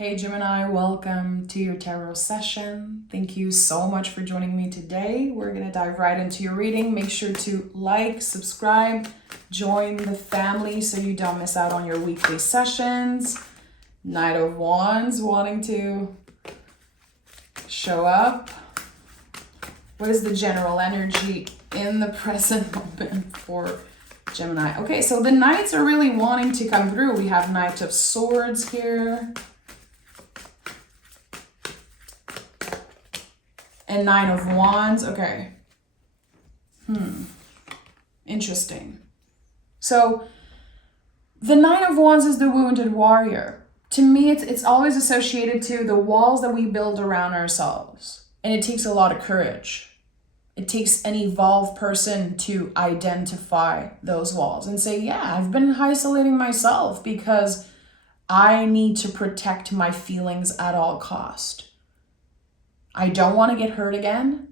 Hey Gemini, welcome to your tarot session. Thank you so much for joining me today. We're going to dive right into your reading. Make sure to like, subscribe, join the family so you don't miss out on your weekly sessions. Knight of Wands wanting to show up. What is the general energy in the present moment for Gemini? Okay, so the Knights are really wanting to come through. We have Knight of Swords here. And Nine of Wands, okay. Interesting. So, the Nine of Wands is the wounded warrior. To me, it's always associated to the walls that we build around ourselves. And it takes a lot of courage. It takes an evolved person to identify those walls and say, yeah, I've been isolating myself because I need to protect my feelings at all cost. I don't want to get hurt again.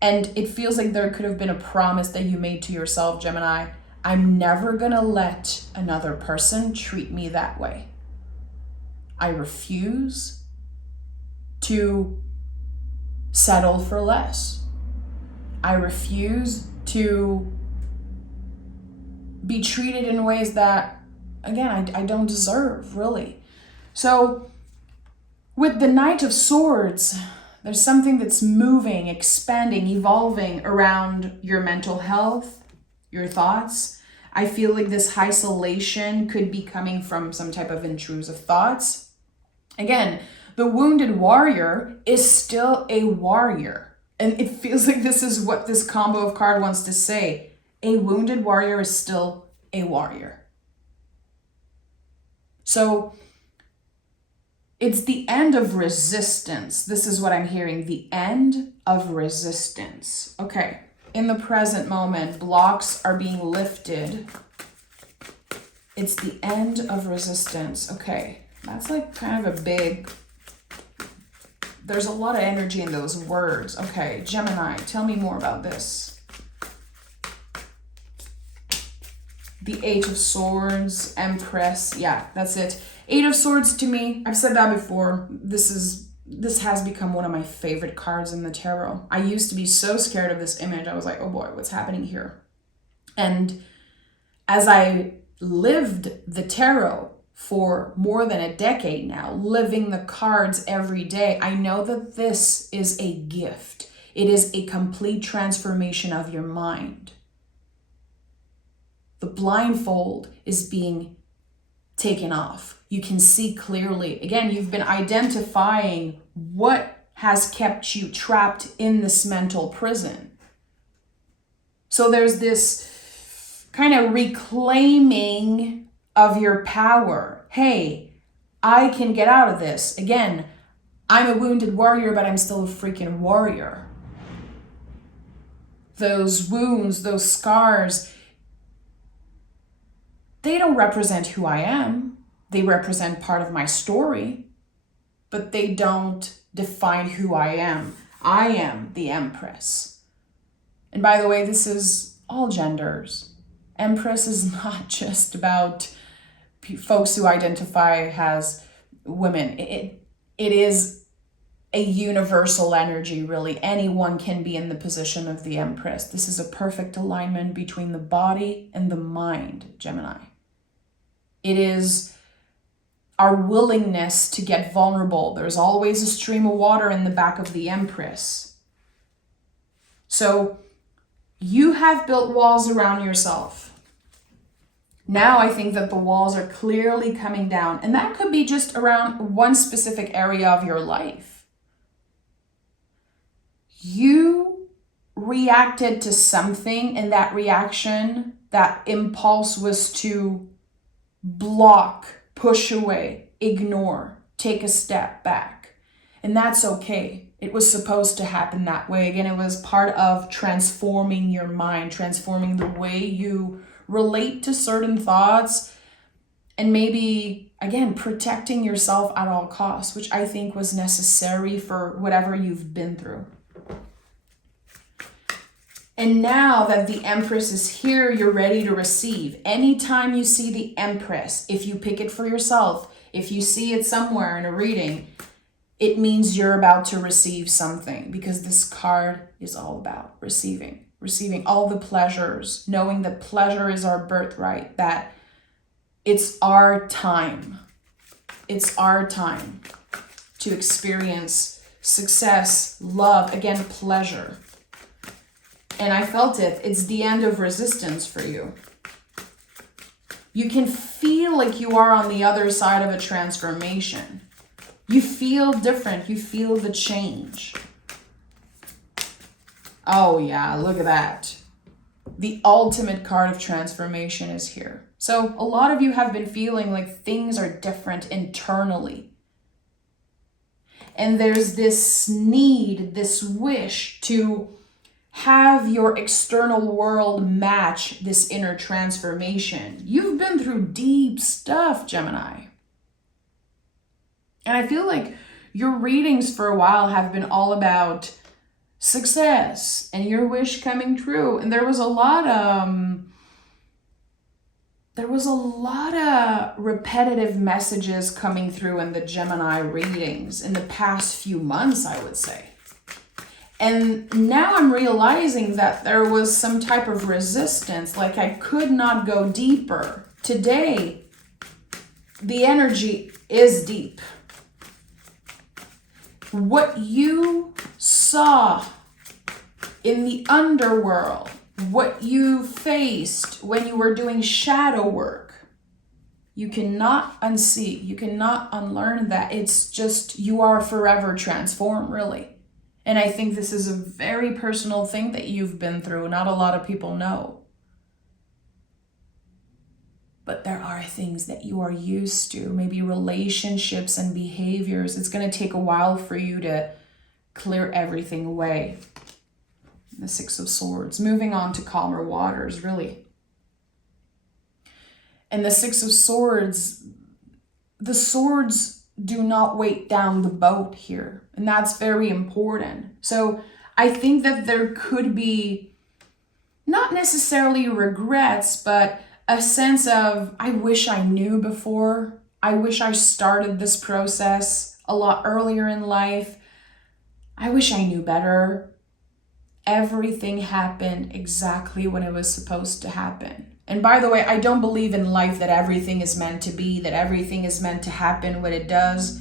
And it feels like there could have been a promise that you made to yourself, Gemini. I'm never going to let another person treat me that way. I refuse to settle for less. I refuse to be treated in ways that, again, I don't deserve, really. So, with the Knight of Swords, there's something that's moving, expanding, evolving around your mental health, your thoughts. I feel like this isolation could be coming from some type of intrusive thoughts. Again, the wounded warrior is still a warrior. And it feels like this is what this combo of card wants to say. A wounded warrior is still a warrior. So, it's the end of resistance. This is what I'm hearing. The end of resistance. Okay. In the present moment, blocks are being lifted. It's the end of resistance. Okay. That's like kind of a big... There's a lot of energy in those words. Okay. Gemini, tell me more about this. The Eight of Swords, Empress. Yeah, that's it. Eight of Swords to me, I've said that before, this has become one of my favorite cards in the tarot. I used to be so scared of this image. I was like, oh boy, what's happening here? And as I lived the tarot for more than a decade now, living the cards every day, I know that this is a gift. It is a complete transformation of your mind. The blindfold is being taken off. You can see clearly. Again, you've been identifying what has kept you trapped in this mental prison. So there's this kind of reclaiming of your power. Hey, I can get out of this. Again, I'm a wounded warrior, but I'm still a freaking warrior. Those wounds, those scars, they don't represent who I am. They represent part of my story, but they don't define who I am. I am the Empress. And by the way, this is all genders. Empress is not just about folks who identify as women. It is a universal energy, really. Anyone can be in the position of the Empress. This is a perfect alignment between the body and the mind, Gemini. It is our willingness to get vulnerable. There's always a stream of water in the back of the Empress. So you have built walls around yourself. Now I think that the walls are clearly coming down, and that could be just around one specific area of your life. You reacted to something, and that reaction, that impulse was to block, push away, ignore, take a step back. And that's okay. It was supposed to happen that way. Again, it was part of transforming your mind, transforming the way you relate to certain thoughts, and maybe, again, protecting yourself at all costs, which I think was necessary for whatever you've been through. And now that the Empress is here, you're ready to receive. Anytime you see the Empress, if you pick it for yourself, If you see it somewhere in a reading, it means you're about to receive something, because this card is all about receiving all the pleasures, knowing that pleasure is our birthright, that it's our time. It's our time to experience success, love, again, pleasure. And I felt it. It's the end of resistance for you. You can feel like you are on the other side of a transformation. You feel different. You feel the change. Oh yeah, look at that. The ultimate card of transformation is here. So a lot of you have been feeling like things are different internally. And there's this need, this wish to have your external world match this inner transformation. You've been through deep stuff, Gemini. And I feel like your readings for a while have been all about success and your wish coming true. And there was a lot of repetitive messages coming through in the Gemini readings in the past few months, I would say. And now I'm realizing that there was some type of resistance, like I could not go deeper. Today, the energy is deep. What you saw in the underworld, what you faced when you were doing shadow work, you cannot unsee, you cannot unlearn that. It's just, you are forever transformed, really. And I think this is a very personal thing that you've been through. Not a lot of people know. But there are things that you are used to, maybe relationships and behaviors. It's going to take a while for you to clear everything away. The Six of Swords, moving on to calmer waters, really. And the Six of Swords, the swords do not weight down the boat here. And that's very important. So I think that there could be not necessarily regrets, but a sense of, I wish I knew before. I wish I started this process a lot earlier in life. I wish I knew better. Everything happened exactly when it was supposed to happen. And by the way, I don't believe in life that everything is meant to be, that everything is meant to happen when it does.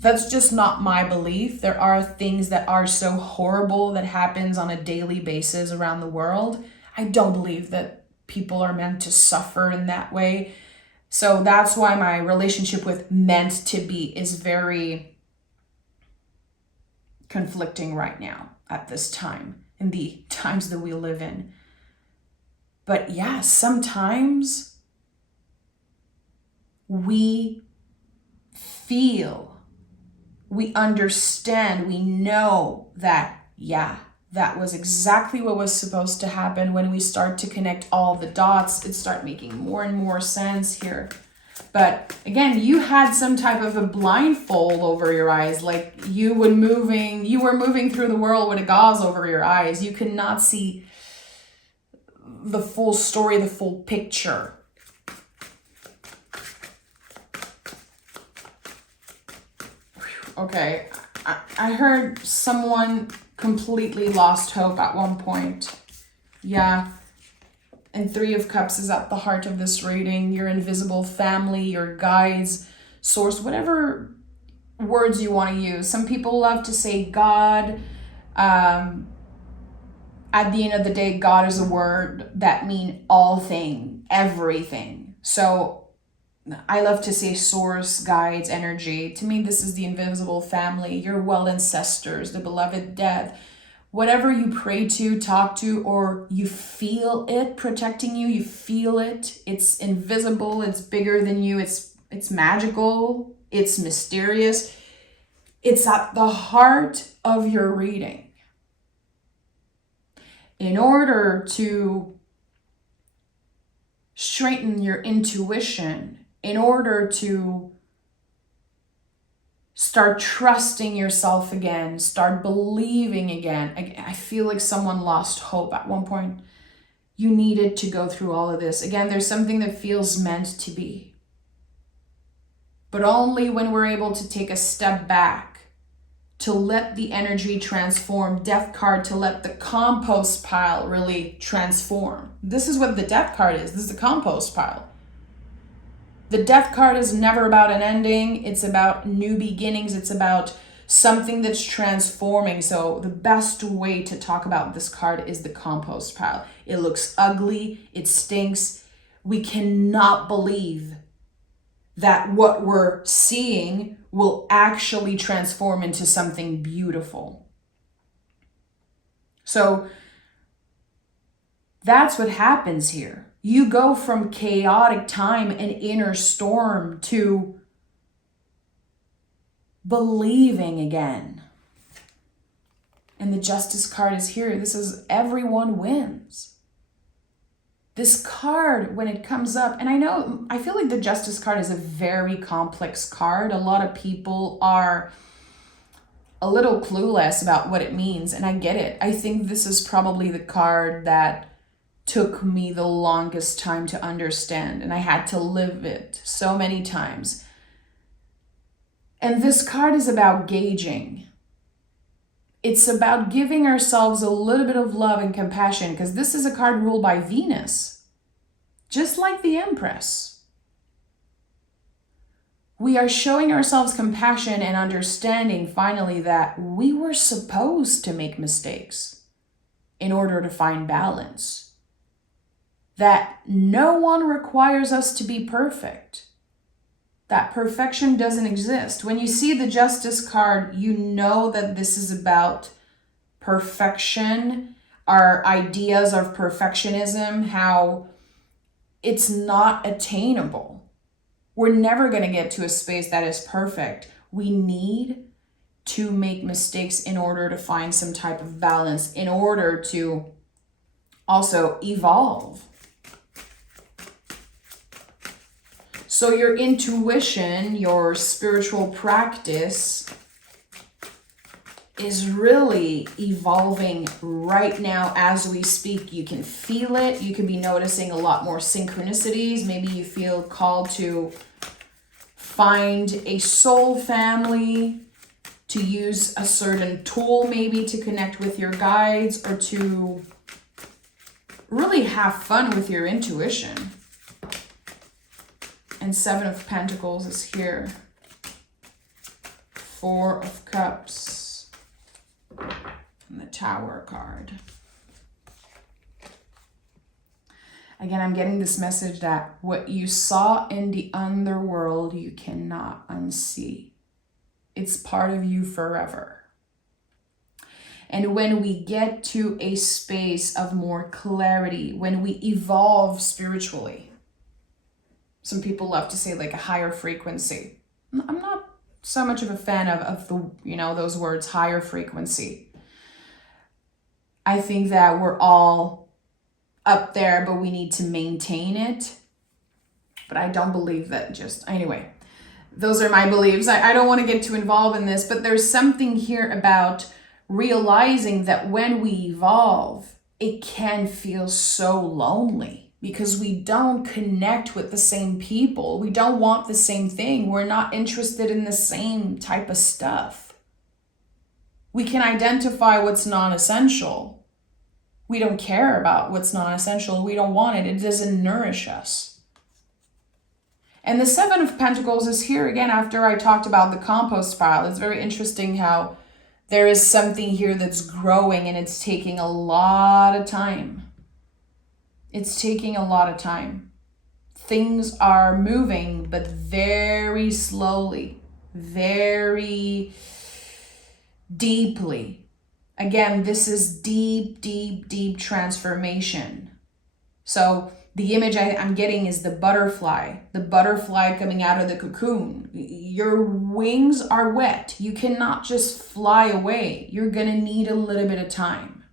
That's just not my belief. There are things that are so horrible that happens on a daily basis around the world. I don't believe that people are meant to suffer in that way. So that's why my relationship with meant to be is very conflicting right now at this time, in the times that we live in. But yeah, sometimes we feel, we understand, we know that, yeah, that was exactly what was supposed to happen. When we start to connect all the dots, it starts making more and more sense here. But again, you had some type of a blindfold over your eyes, like you were moving through the world with a gauze over your eyes. You could not see the full story, the full picture. Okay, I heard someone completely lost hope at one point. Yeah. And Three of Cups is at the heart of this reading. Your invisible family, your guides, source, whatever words you want to use. Some people love to say God. At the end of the day, God is a word that means all thing, everything. So I love to say source, guides, energy. To me, this is the invisible family, your well ancestors, the beloved dead. Whatever you pray to, talk to, or you feel it protecting you, you feel it. It's invisible, it's bigger than you, it's magical, it's mysterious. It's at the heart of your reading. In order to straighten your intuition, in order to start trusting yourself again, start believing again. I feel like someone lost hope at one point. You needed to go through all of this. Again, there's something that feels meant to be. but only when we're able to take a step back, to let the energy transform. Death card, to let the compost pile really transform. This is what the death card is. This is the compost pile. The death card is never about an ending. It's about new beginnings. It's about something that's transforming. So the best way to talk about this card is the compost pile. It looks ugly. It stinks. We cannot believe that what we're seeing will actually transform into something beautiful. So that's what happens here. You go from chaotic time and inner storm to believing again. And the Justice card is here. This is everyone wins. This card, when it comes up, and I feel like the Justice card is a very complex card. A lot of people are a little clueless about what it means, and I get it. I think this is probably the card that took me the longest time to understand, and I had to live it so many times. And this card is about gauging. It's about giving ourselves a little bit of love and compassion, because this is a card ruled by Venus, just like the Empress. We are showing ourselves compassion and understanding finally that we were supposed to make mistakes in order to find balance. That no one requires us to be perfect. That perfection doesn't exist. When you see the Justice card, you know that this is about perfection, our ideas of perfectionism, how it's not attainable. We're never going to get to a space that is perfect. We need to make mistakes in order to find some type of balance, in order to also evolve. So your intuition, your spiritual practice is really evolving right now as we speak. You can feel it. You can be noticing a lot more synchronicities. Maybe you feel called to find a soul family, to use a certain tool maybe to connect with your guides, or to really have fun with your intuition. And Seven of Pentacles is here. Four of Cups. And the Tower card. Again, I'm getting this message that what you saw in the underworld, you cannot unsee. It's part of you forever. And when we get to a space of more clarity, when we evolve spiritually, some people love to say like a higher frequency. I'm not so much of a fan of the, those words, higher frequency. I think that we're all up there, but we need to maintain it. But I don't believe that anyway, those are my beliefs. I don't want to get too involved in this, but there's something here about realizing that when we evolve, it can feel so lonely. Because we don't connect with the same people. We don't want the same thing. We're not interested in the same type of stuff. We can identify what's non-essential. We don't care about what's non-essential. We don't want it. It doesn't nourish us. And the Seven of Pentacles is here again after I talked about the compost pile. It's very interesting how there is something here that's growing and it's taking a lot of time. It's taking a lot of time. Things are moving, but very slowly, very deeply. Again, this is deep, deep, deep transformation. So the image I'm getting is the butterfly coming out of the cocoon. Your wings are wet. You cannot just fly away. You're going to need a little bit of time.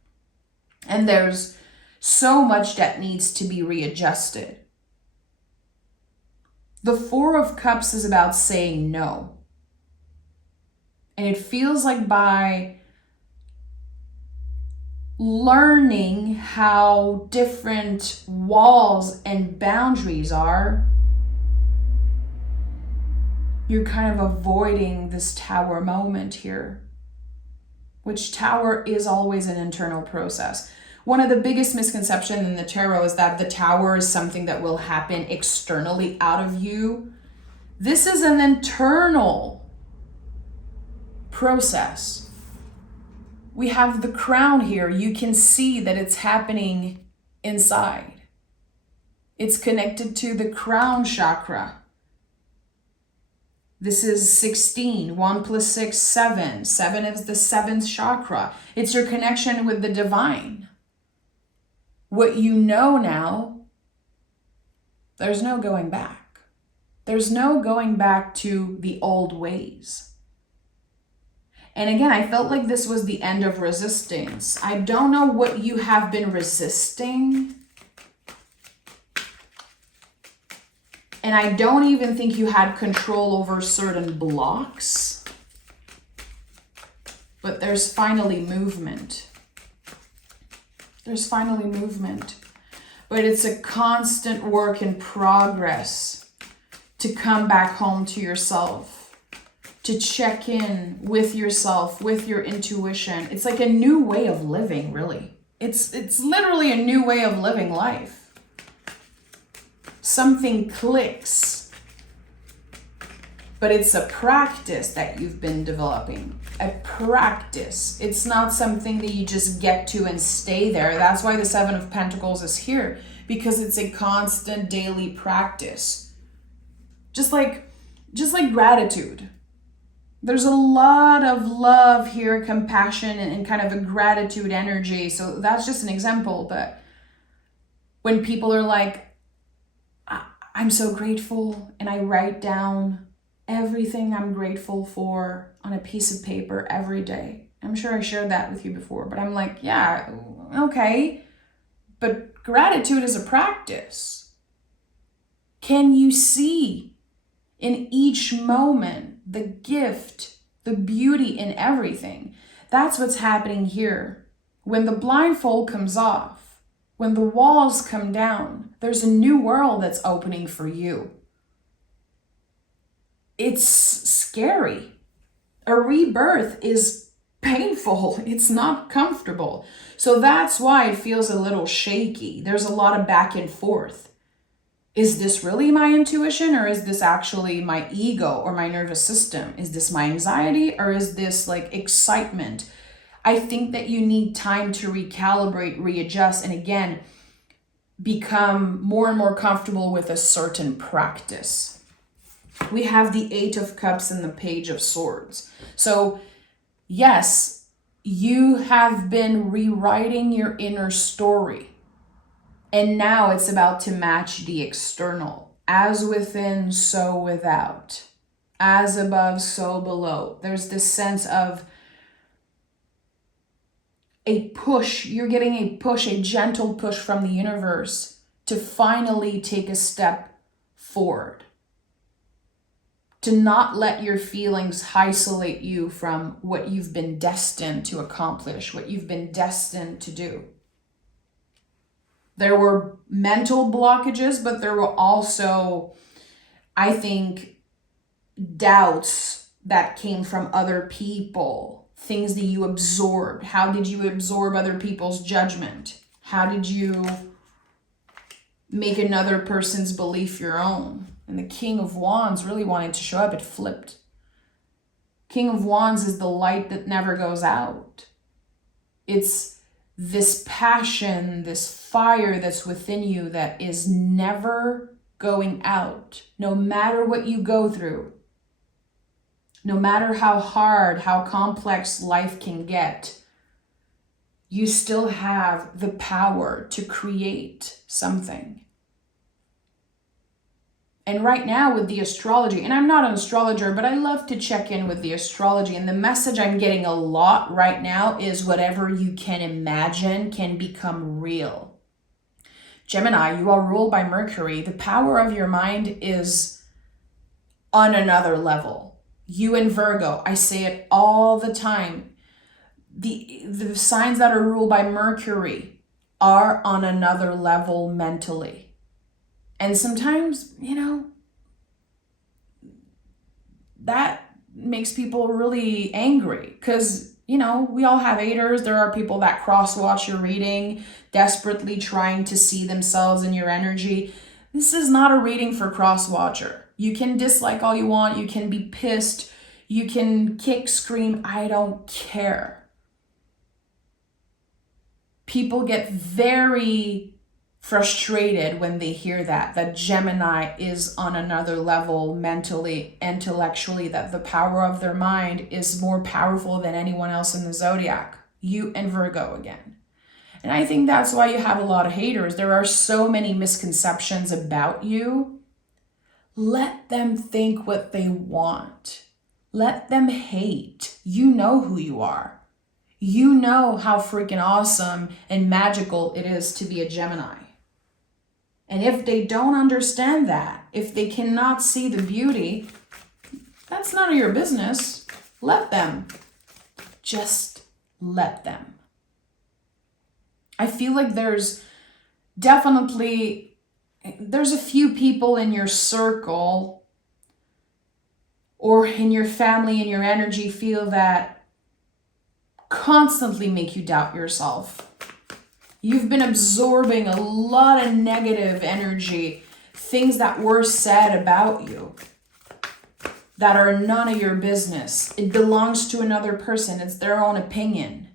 And there's so much that needs to be readjusted. The Four of Cups is about saying no. And it feels like by learning how different walls and boundaries are, you're kind of avoiding this tower moment here, which tower is always an internal process. One of the biggest misconceptions in the tarot is that the tower is something that will happen externally out of you. This is an internal process. We have the crown here. You can see that it's happening inside. It's connected to the crown chakra. This is 16. 1 plus 6, 7. 7 is the 7th chakra. It's your connection with the divine. What you know now, there's no going back. There's no going back to the old ways. And again, I felt like this was the end of resistance. I don't know what you have been resisting. And I don't even think you had control over certain blocks. But there's finally movement. There's finally movement. But it's a constant work in progress to come back home to yourself, to check in with yourself, with your intuition. It's like a new way of living, really. It's literally a new way of living life. Something clicks, but it's a practice that you've been developing. A practice. It's not something that you just get to and stay there. That's why the 7 of Pentacles is here, because it's a constant daily practice. Just like gratitude. There's a lot of love here, compassion, and kind of a gratitude energy. So that's just an example. But when people are like, I'm so grateful, and I write down everything I'm grateful for on a piece of paper every day. I'm sure I shared that with you before, but I'm like, yeah, okay. But gratitude is a practice. Can you see in each moment the gift, the beauty in everything? That's what's happening here. When the blindfold comes off, when the walls come down, there's a new world that's opening for you. It's scary. A rebirth is painful. It's not comfortable. So that's why it feels a little shaky. There's a lot of back and forth. Is this really my intuition, or is this actually my ego or my nervous system? Is this my anxiety, or is this like excitement? I think that you need time to recalibrate, readjust, and again, become more and more comfortable with a certain practice. We have the 8 of Cups and the Page of Swords. So yes, you have been rewriting your inner story. And now it's about to match the external. As within, so without. As above, so below. There's this sense of a push. You're getting a push, a gentle push from the universe to finally take a step forward. To not let your feelings isolate you from what you've been destined to accomplish, what you've been destined to do. There were mental blockages, but there were also, I think, doubts that came from other people. Things that you absorbed. How did you absorb other people's judgment? How did you make another person's belief your own? And the King of Wands really wanted to show up. It flipped. King of Wands is the light that never goes out. It's this passion, this fire that's within you that is never going out, no matter what you go through. No matter how hard, how complex life can get, you still have the power to create something. And right now with the astrology, and I'm not an astrologer, but I love to check in with the astrology. And the message I'm getting a lot right now is whatever you can imagine can become real. Gemini, you are ruled by Mercury. The power of your mind is on another level. You and Virgo, I say it all the time. The signs that are ruled by Mercury are on another level mentally. And sometimes, that makes people really angry because, you know, we all have haters. There are people that cross-watch your reading, desperately trying to see themselves in your energy. This is not a reading for cross-watcher. You can dislike all you want. You can be pissed. You can kick, scream. I don't care. People get very frustrated when they hear that Gemini is on another level mentally, intellectually, that the power of their mind is more powerful than anyone else in the zodiac. You and Virgo again. And I think that's why you have a lot of haters. There are so many misconceptions about you. Let them think what they want. Let them hate. You know who you are. You know how freaking awesome and magical it is to be a Gemini. And if they don't understand that, if they cannot see the beauty, that's none of your business. Let them. Just let them. I feel like there's a few people in your circle or in your family and your energy feel that constantly make you doubt yourself. You've been absorbing a lot of negative energy, things that were said about you that are none of your business. It belongs to another person. It's their own opinion.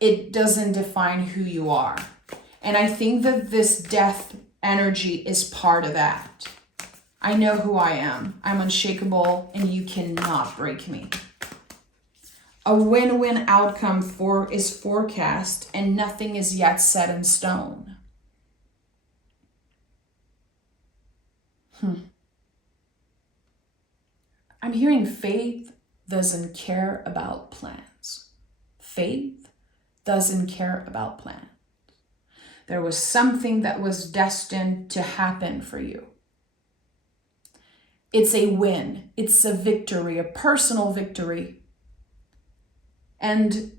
It doesn't define who you are. And I think that this death energy is part of that. I know who I am. I'm unshakable and you cannot break me. A win-win outcome is forecast and nothing is yet set in stone. I'm hearing faith doesn't care about plans. Faith doesn't care about plans. There was something that was destined to happen for you. It's a win. It's a victory, a personal victory. And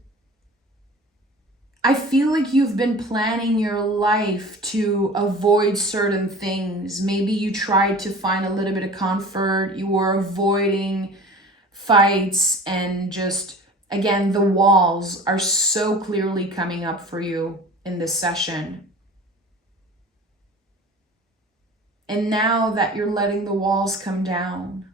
I feel like you've been planning your life to avoid certain things. Maybe you tried to find a little bit of comfort. You were avoiding fights and just, again, the walls are so clearly coming up for you in this session. And now that you're letting the walls come down,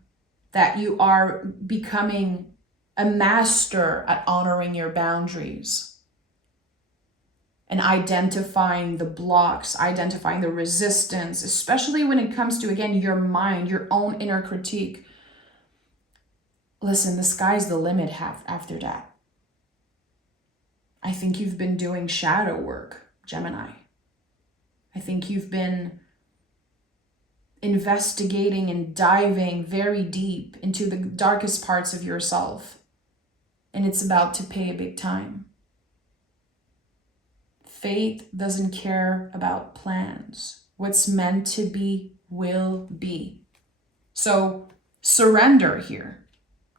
that you are becoming a master at honoring your boundaries and identifying the blocks, identifying the resistance, especially when it comes to, again, your mind, your own inner critique. Listen, the sky's the limit after that. I think you've been doing shadow work, Gemini. I think you've been investigating and diving very deep into the darkest parts of yourself. And it's about to pay a big time. Faith doesn't care about plans. What's meant to be will be. So surrender here.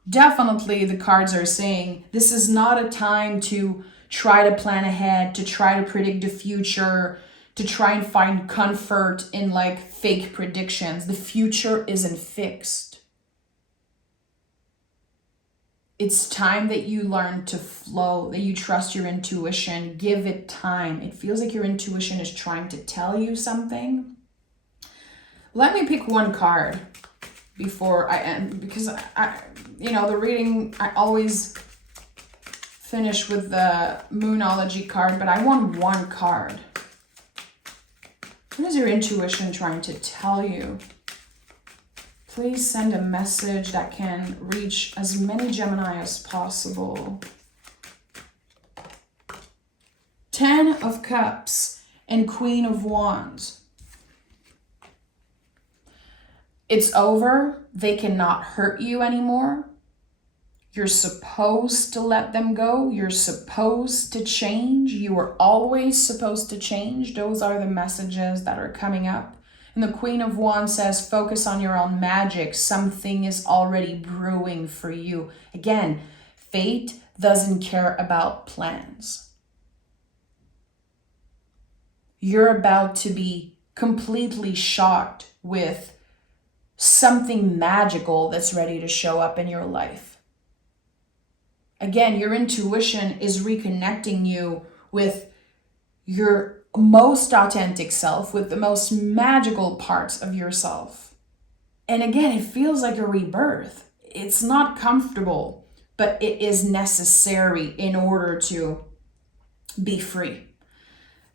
Definitely the cards are saying this is not a time to try to plan ahead, to try to predict the future, to try and find comfort in like fake predictions. The future isn't fixed. It's time that you learn to flow, that you trust your intuition. Give it time. It feels like your intuition is trying to tell you something. Let me pick one card before I end, because the reading, I always finish with the Moonology card, but I want one card. What is your intuition trying to tell you? Please send a message that can reach as many Gemini as possible. 10 of Cups and Queen of Wands. It's over. They cannot hurt you anymore. You're supposed to let them go. You're supposed to change. You were always supposed to change. Those are the messages that are coming up. And the Queen of Wands says, focus on your own magic. Something is already brewing for you. Again, fate doesn't care about plans. You're about to be completely shocked with something magical that's ready to show up in your life. Again, your intuition is reconnecting you with your most authentic self, with the most magical parts of yourself. And again, it feels like a rebirth. It's not comfortable, but it is necessary in order to be free.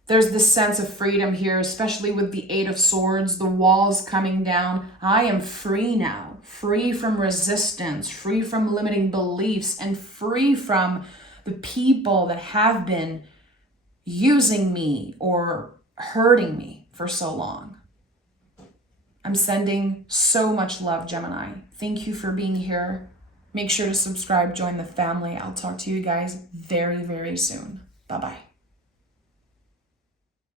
There's this sense of freedom here, especially with the Eight of Swords, the walls coming down. I am free now, free from resistance, free from limiting beliefs, and free from the people that have been using me or hurting me for so long. I'm sending so much love, Gemini. Thank you for being here. Make sure to subscribe, join the family. I'll talk to you guys very, very soon. Bye-bye.